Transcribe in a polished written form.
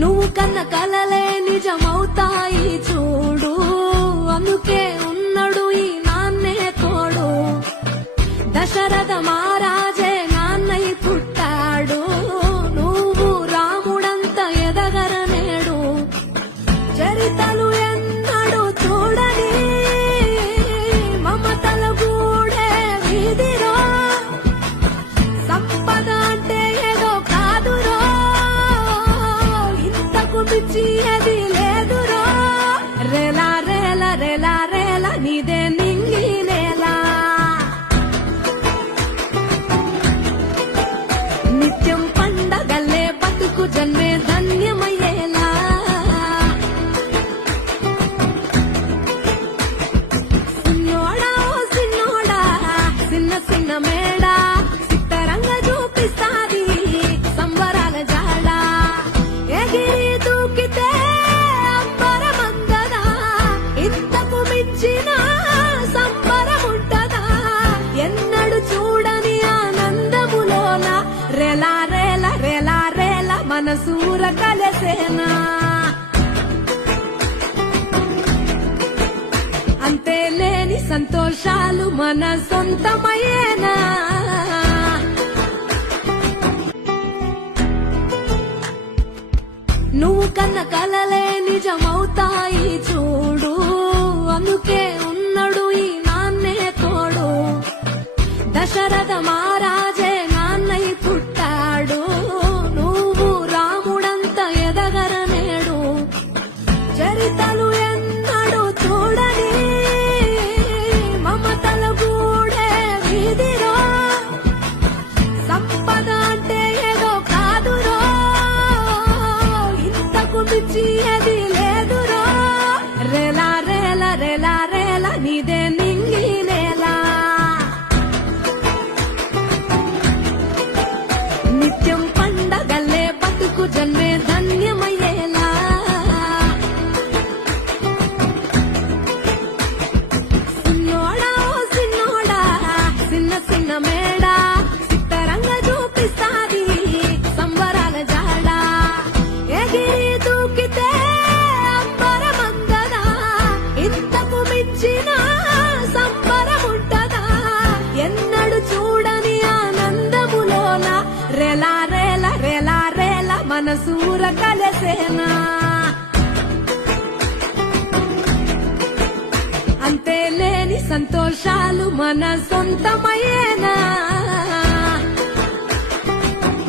నువ్వు కన్న కలలే నిజమవుతాయి చూడు, అందుకే ఉన్నాడు ఈ నాన్నే తోడు. దశరథ మహారాజే నాన్నై పుట్టాడు, నువ్వు రాముడంత ఎదగరనేడు. చరితలు ఎన్నడు చూడని మమతల గూడే వీధిరో, సంపద అంటే ఏదో కాదురో, ఇంతకు మించి అది లేదురో. రేలా రేలా రేలా రేలా నీదే నింగి నేలా, నిత్యం పండగల్లే బతుకు జన్మే ధన్యమయ్యేలా. సిన్నోడా ఓ సిన్నోడా చిన్న చిన్న మేడా, సిత్తరంగా చూపిస్తాది సంబరాల జాడ. ఎగిరి దూకితే అంబరమందదా, ఇంతకు మించిన సంబరముంటదా. ఎన్నడు చూడని ఆనందములోన రేలా రేలా రేలా రేలా మనసూర కలసేనా. అంతే లేని సంతోషాలు మన సొంతమయ్యేనా. నువ్వు కన్న కలలే నిజమవుతాయి చూడు, అందుకే ఉన్నాడు ఈ నాన్నే తోడు. దశరథ మహారాజే నాన్నై పుట్టాడు, నువ్వు రాముడంత ఎదగరనేడు. చరితలు ఎన్నడు చూడని మమతల గూడే వీధిరో, సంపద అంటే ఏదో కాదురో, ఇంతకు మించి అది లేదురో. రేలా రేలా రేలా రేలా నీదే నింగి నేలా, నిత్యం పండగల్లే బతుకు జన్మే ధన్యమయ్యేలా. సిన్నోడా ఓ సిన్నోడా చిన్న చిన్న మేడా, సిత్తరంగా చూపిస్తాది సంబరాల జాడ. ఎగిరి దూకితే అంబరమందదా, ఇంతకు మించిన సంబరముంటదా. ఎన్నడు చూడని ఆనందములోన రేలా రేలా రేలా రేలా మనసూర కలసేనా. అంతే లేని సంతోషాలు మన సొంతమయ్యేనా.